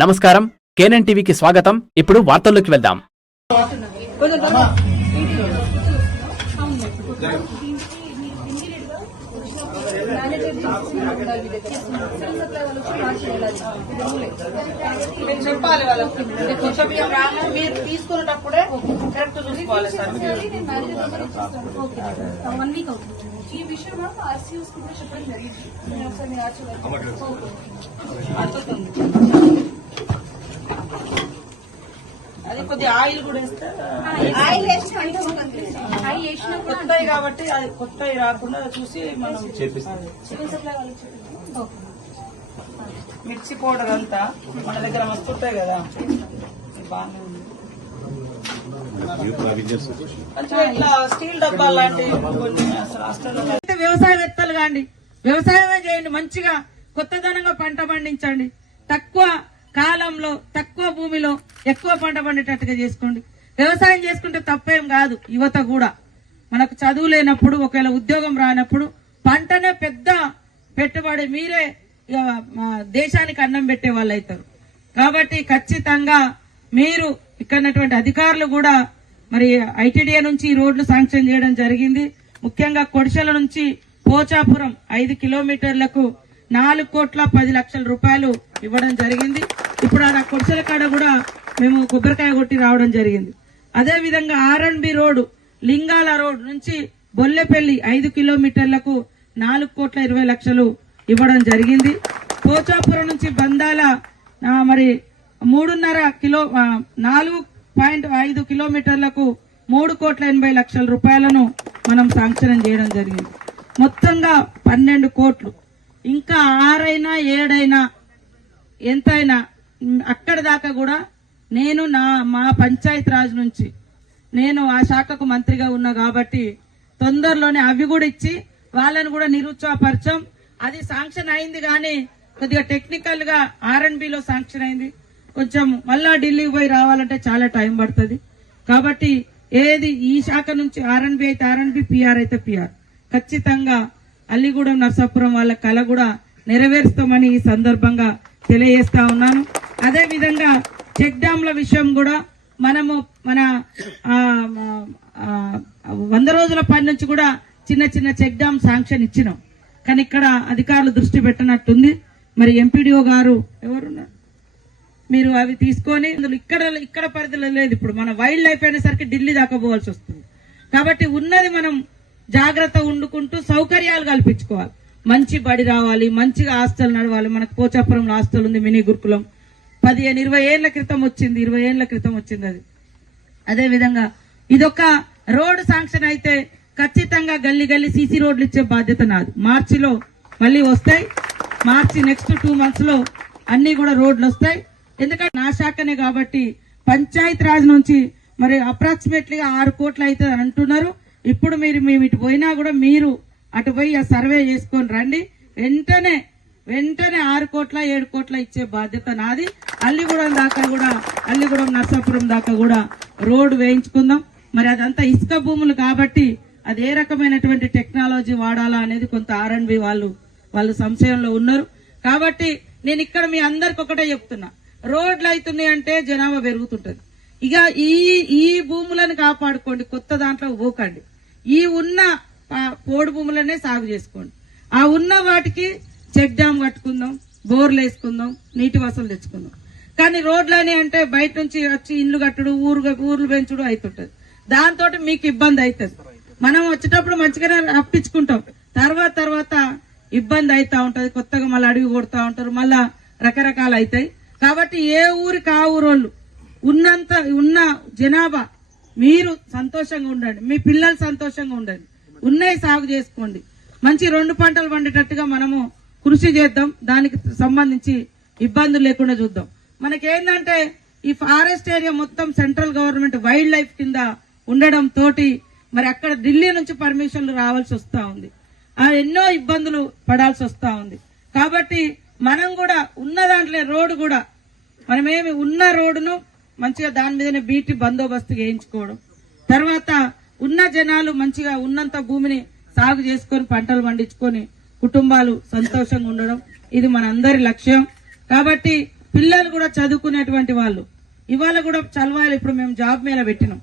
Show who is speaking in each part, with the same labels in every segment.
Speaker 1: నమస్కారం. కేనన్ టీవీకి స్వాగతం. ఇప్పుడు వార్తల్లోకి వెళ్దాం.
Speaker 2: మీరు చెప్పాలి వాళ్ళకి కొంచెం బియ్యం రాగానే మీరు తీసుకునేటప్పుడే కరెక్ట్ చూసుకోవాలి సార్
Speaker 3: వన్ వీక్ అవుతుంది ఈ విషయం కూడా చెప్పడం. జరిగింది ఒకసారి మీరు
Speaker 2: అది కొద్దిగా ఆయిల్ కూడా వేస్తే కొత్తవి కాబట్టి అది కొత్తవి రాకుండా చూసి మనం
Speaker 3: ఓకే.
Speaker 2: మిర్చి పౌడర్ అంతా మన దగ్గర మస్తు ఉంటాయి కదా. బాగానే ఉంది. వ్యవసాయవేత్తలు కాండి. వ్యవసాయమే చేయండి మంచిగా కొత్తదనంగా పంట పండించండి. తక్కువ కాలంలో తక్కువ భూమిలో ఎక్కువ పంట పండేటట్టుగా చేసుకోండి. వ్యవసాయం చేసుకుంటే తప్పేం కాదు యువత కూడా. మనకు చదువు లేనప్పుడు ఒకవేళ ఉద్యోగం రానప్పుడు పంటనే పెద్ద పెట్టుబడి మీరే మా దేశానికి అన్నం పెట్టే వాళ్ళు అవుతారు. కాబట్టి ఖచ్చితంగా మీరు ఇక్కడ ఉన్నటువంటి అధికారులు కూడా మరి ఐటీడీఏ నుంచి ఈ రోడ్లు శాంక్షన్ చేయడం జరిగింది. ముఖ్యంగా కొడిశల నుంచి పోచాపురం ఐదు కిలోమీటర్లకు నాలుగు కోట్ల పది లక్షల రూపాయలు ఇవ్వడం జరిగింది. ఇప్పుడు ఆ కొడిశల కాడ కూడా మేము కొబ్బరికాయ కొట్టి రావడం జరిగింది. అదే విధంగా బి రోడ్డు లింగాల రోడ్ నుంచి బొల్లెపల్లి ఐదు కిలోమీటర్లకు నాలుగు కోట్ల ఇరవై లక్షలు ఇవ్వడం జరిగింది. పోచాపురం నుంచి బందాల మరి మూడున్నర కిలో నాలుగు పాయింట్ ఐదు కిలోమీటర్లకు మూడు కోట్ల ఎనభై లక్షల రూపాయలను మనం శాంక్షన్ చేయడం జరిగింది. మొత్తంగా పన్నెండు కోట్లు. ఇంకా ఆరైనా ఏడైనా ఎంతైనా అక్కడ దాకా కూడా నేను నా మా పంచాయత్ రాజ్ నుంచి నేను ఆ శాఖకు మంత్రిగా ఉన్నా కాబట్టి తొందరలోనే అవి కూడా ఇచ్చి వాళ్ళని కూడా నిరుత్సాహపరచం. అది శాంక్షన్ అయింది కానీ కొద్దిగా టెక్నికల్గా ఆర్ఎన్బిలో శాంక్షన్ అయింది. కొంచెం మళ్ళా ఢిల్లీకి పోయి రావాలంటే చాలా టైం పడుతుంది. కాబట్టి ఏది ఈ శాఖ నుంచి ఆర్ఎన్బి అయితే ఆర్ఎన్బి పిఆర్ అయితే పిఆర్ ఖచ్చితంగా అల్లిగూడెం నర్సాపురం వాళ్ళ కళ కూడా నెరవేరుస్తామని ఈ సందర్భంగా తెలియజేస్తా ఉన్నాను. అదే విధంగా చెక్ డ్యాంల విషయం కూడా మనము మన వంద రోజుల పని నుంచి కూడా చిన్న చిన్న చెక్ డ్యామ్ శాంక్షన్ ఇచ్చినాం. కానీ ఇక్కడ అధికారులు దృష్టి పెట్టనట్టుంది. మరి ఎంపీడీఓ గారు ఎవరున్నారు? మీరు అవి తీసుకొని ఇక్కడ ఇక్కడ పరిధిలో లేదు ఇప్పుడు. మన వైల్డ్ లైఫ్ అయినసరికి ఢిల్లీ దాకా పోవాల్సి వస్తుంది. కాబట్టి ఉన్నది మనం జాగ్రత్త ఉండుకుంటూ సౌకర్యాలు కల్పించుకోవాలి. మంచి బడి రావాలి మంచిగా హాస్టల్ నడవాలి. మనకు పోచాపురంలో హాస్టల్ ఉంది మినీ గురుకులం. పదిహేను ఇరవై ఏళ్ళ క్రితం వచ్చింది ఇరవై ఏళ్ళ క్రితం వచ్చింది అది. అదే విధంగా ఇదొక రోడ్డు శాంక్షన్ అయితే ఖచ్చితంగా గల్లీ గల్లీ సీసీ రోడ్లు ఇచ్చే బాధ్యత నాది. మార్చిలో మళ్ళీ వస్తాయి. మార్చి నెక్స్ట్ టూ మంత్స్లో అన్ని కూడా రోడ్లు వస్తాయి. ఎందుకంటే నా శాఖనే కాబట్టి పంచాయత్ రాజ్ నుంచి మరి అప్రాక్సిమేట్లీగా ఆరు కోట్లు అవుతుంది అని అంటున్నారు. ఇప్పుడు మీరు మేము ఇటు పోయినా కూడా మీరు అటు పోయి ఆ సర్వే చేసుకొని రండి. వెంటనే వెంటనే ఆరు కోట్ల ఏడు కోట్ల ఇచ్చే బాధ్యత నాది. అల్లిగూడెం దాకా కూడా అల్లిగూడెం నర్సాపురం దాకా కూడా రోడ్డు వేయించుకుందాం. మరి అదంతా ఇసుక భూములు కాబట్టి అది ఏ రకమైనటువంటి టెక్నాలజీ వాడాలా అనేది కొంత ఆర్ అండ్బి వాళ్ళు వాళ్ళు సంశయంలో ఉన్నారు. కాబట్టి నేను ఇక్కడ మీ అందరికి ఒకటే చెప్తున్నా. రోడ్లు అవుతున్నాయి అంటే జనాభా పెరుగుతుంటది. ఇక ఈ ఈ భూములను కాపాడుకోండి కొత్త దాంట్లో పోకండి. ఈ ఉన్న పోడు భూములనే సాగు చేసుకోండి. ఆ ఉన్న వాటికి చెక్ డ్యామ్ కట్టుకుందాం బోర్లు వేసుకుందాం నీటి వసలు తెచ్చుకుందాం. కానీ రోడ్లని అంటే బయట నుంచి వచ్చి ఇండ్లు కట్టడు ఊరు ఊర్లు పెంచుడు అవుతుంటది దాంతో మీకు ఇబ్బంది అవుతుంది మనం వచ్చేటప్పుడు మంచిగానే అప్పించుకుంటాం. తర్వాత తర్వాత ఇబ్బంది అవుతా ఉంటది. కొత్తగా మళ్ళీ అడిగి కొడతా ఉంటారు. మళ్ళా రకరకాలు అవుతాయి కాబట్టి ఏ ఊరికి ఆ ఊరోళ్ళు ఉన్నంత ఉన్న జనాభా మీరు సంతోషంగా ఉండండి. మీ పిల్లలు సంతోషంగా ఉండండి. ఉన్నవి సాగు చేసుకోండి. మంచి రెండు పంటలు పండేటట్టుగా మనము కృషి చేద్దాం. దానికి సంబంధించి ఇబ్బందులు లేకుండా చూద్దాం. మనకేందంటే ఈ ఫారెస్ట్ ఏరియా మొత్తం సెంట్రల్ గవర్నమెంట్ వైల్డ్ లైఫ్ కింద ఉండడం తోటి మరి అక్కడ ఢిల్లీ నుంచి పర్మిషన్లు రావాల్సి వస్తూ ఉంది. ఆ ఎన్నో ఇబ్బందులు పడాల్సి వస్తూ ఉంది. కాబట్టి మనం కూడా ఉన్న దాంట్లో రోడ్డు కూడా మనమేమి ఉన్న రోడ్డును మంచిగా దాని మీదనే బీటి బందోబస్తు వేయించుకోవడం తర్వాత ఉన్న జనాలు మంచిగా ఉన్నంత భూమిని సాగు చేసుకొని పంటలు పండించుకొని కుటుంబాలు సంతోషంగా ఉండడం. ఇది మనందరి లక్ష్యం. కాబట్టి పిల్లలు కూడా చదువుకునేటువంటి వాళ్ళు. ఇవాళ కూడా చలవాలి ఇప్పుడు మేము జాబ్ మీద పెట్టినాం.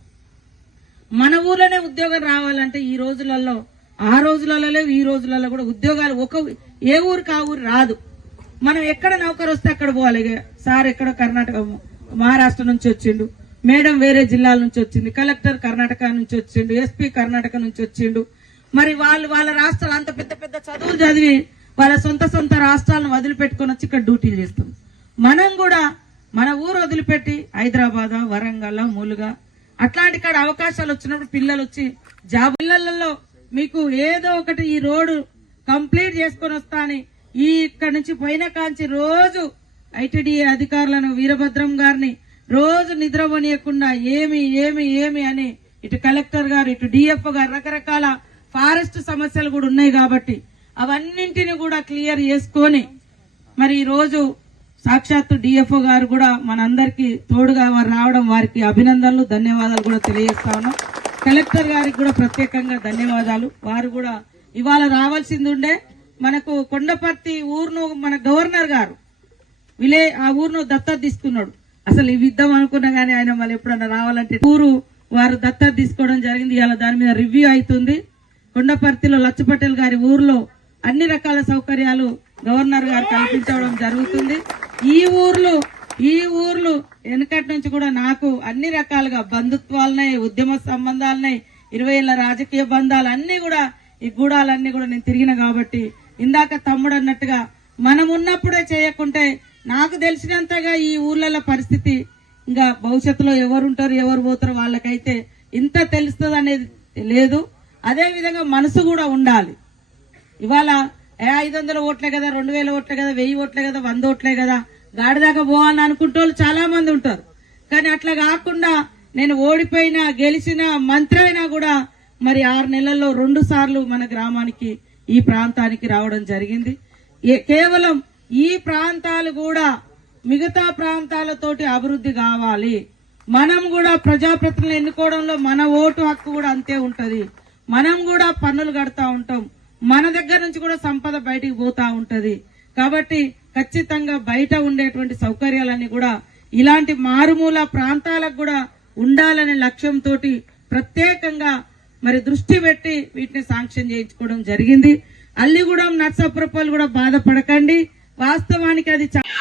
Speaker 2: మన ఊర్లోనే ఉద్యోగం రావాలంటే ఈ రోజులలో ఆ రోజులలో లేవు ఈ రోజులలో కూడా ఉద్యోగాలు ఒక ఏ ఊరికి ఆ ఊరు రాదు. మనం ఎక్కడ నౌకరు వస్తే అక్కడ పోవాలి. సార్ ఎక్కడ కర్ణాటక మహారాష్ట్ర నుంచి వచ్చిండు. మేడం వేరే జిల్లాల నుంచి వచ్చింది. కలెక్టర్ కర్ణాటక నుంచి వచ్చిండు. ఎస్పీ కర్ణాటక నుంచి వచ్చిండు. మరి వాళ్ళు వాళ్ళ రాష్ట్రాలు అంత పెద్ద పెద్ద చదువులు చదివి వాళ్ళ సొంత సొంత రాష్ట్రాలను వదిలిపెట్టుకొని వచ్చి ఇక్కడ డ్యూటీలు చేస్తాం మనం కూడా మన ఊరు వదిలిపెట్టి హైదరాబాద్ వరంగల్ మూలుగా అట్లాంటి కాడ అవకాశాలు వచ్చినప్పుడు పిల్లలు వచ్చి జాబ్ పిల్లలలో మీకు ఏదో ఒకటి ఈ రోడ్డు కంప్లీట్ చేసుకొని వస్తా అని ఈ ఇక్కడ నుంచి పోయిన కాంచి రోజు ఐటీడీఏ అధికారులను వీరభద్రం గారిని రోజు నిద్రపోనీయకుండా ఏమి ఏమి ఏమి అని ఇటు కలెక్టర్ గారు ఇటు డిఎఫ్ఓ గారు రకరకాల ఫారెస్ట్ సమస్యలు కూడా ఉన్నాయి కాబట్టి అవన్నింటిని కూడా క్లియర్ చేసుకొని మరి ఈ రోజు సాక్షాత్తు డిఎఫ్ఓ గారు కూడా మనందరికి తోడుగా వారు రావడం వారికి అభినందనలు ధన్యవాదాలు కూడా తెలియజేస్తా ఉన్నాం. కలెక్టర్ గారికి కూడా ప్రత్యేకంగా ధన్యవాదాలు. వారు కూడా ఇవాళ రావాల్సింది ఉండే మనకు కొండపర్తి ఊరును మన గవర్నర్ గారు విలే ఆ ఊరును దత్తత తీసుకున్నాడు. అసలు ఇవి ఇద్దాం అనుకున్నా గానీ ఆయన మళ్ళీ ఎప్పుడన్నా రావాలంటే ఊరు వారు దత్తత తీసుకోవడం జరిగింది. ఇవాళ దాని మీద రివ్యూ అవుతుంది కొండపర్తిలో లచ్చ పటేల్ గారి ఊర్లో అన్ని రకాల సౌకర్యాలు గవర్నర్ గారు కల్పించడం జరుగుతుంది. ఈ ఊర్లు ఈ ఊర్లు వెనకటి నుంచి కూడా నాకు అన్ని రకాలుగా బంధుత్వాలనే ఉద్యమ సంబంధాలనే ఇరవై ఏళ్ళ రాజకీయ బంధాలు అన్ని కూడా ఈ గూడాలన్నీ కూడా నేను తిరిగిన కాబట్టి ఇందాక తమ్ముడు అన్నట్టుగా మనం ఉన్నప్పుడే చేయకుంటే నాకు తెలిసినంతగా ఈ ఊర్లలో పరిస్థితి ఇంకా భవిష్యత్తులో ఎవరుంటారు ఎవరు పోతారు వాళ్ళకైతే ఇంత తెలుస్తుంది అనేది లేదు. అదే విధంగా మనసు కూడా ఉండాలి. ఇవాళ ఏ ఐదు వందల ఓట్లే కదా రెండు వేల ఓట్లే కదా వెయ్యి ఓట్లే కదా వంద ఓట్లే కదా గాడిదాకా పోవాలని అనుకుంటే వాళ్ళు చాలా మంది ఉంటారు. కానీ అట్లా కాకుండా నేను ఓడిపోయినా గెలిచిన మంత్రి అయినా కూడా మరి ఆరు నెలల్లో రెండు సార్లు మన గ్రామానికి ఈ ప్రాంతానికి రావడం జరిగింది. ఏ- కేవలం ఈ ప్రాంతాలు కూడా మిగతా ప్రాంతాలతోటి అభివృద్ధి కావాలి. మనం కూడా ప్రజాప్రతినిధులు ఎన్నుకోవడంలో మన ఓటు హక్కు కూడా అంతే ఉంటుంది. మనం కూడా పన్నులు కడతా ఉంటాం. మన దగ్గర నుంచి కూడా సంపద బయటికి పోతా ఉంటది. కాబట్టి ఖచ్చితంగా బయట ఉండేటువంటి సౌకర్యాలన్నీ కూడా ఇలాంటి మారుమూల ప్రాంతాలకు కూడా ఉండాలనే లక్ష్యంతో ప్రత్యేకంగా మరి దృష్టి పెట్టి వీటిని శాంక్షన్ చేయించుకోవడం జరిగింది. అల్లిగూడెం నర్సాపురపల్లి కూడా బాధపడకండి. వాస్తవానికి అది చాలా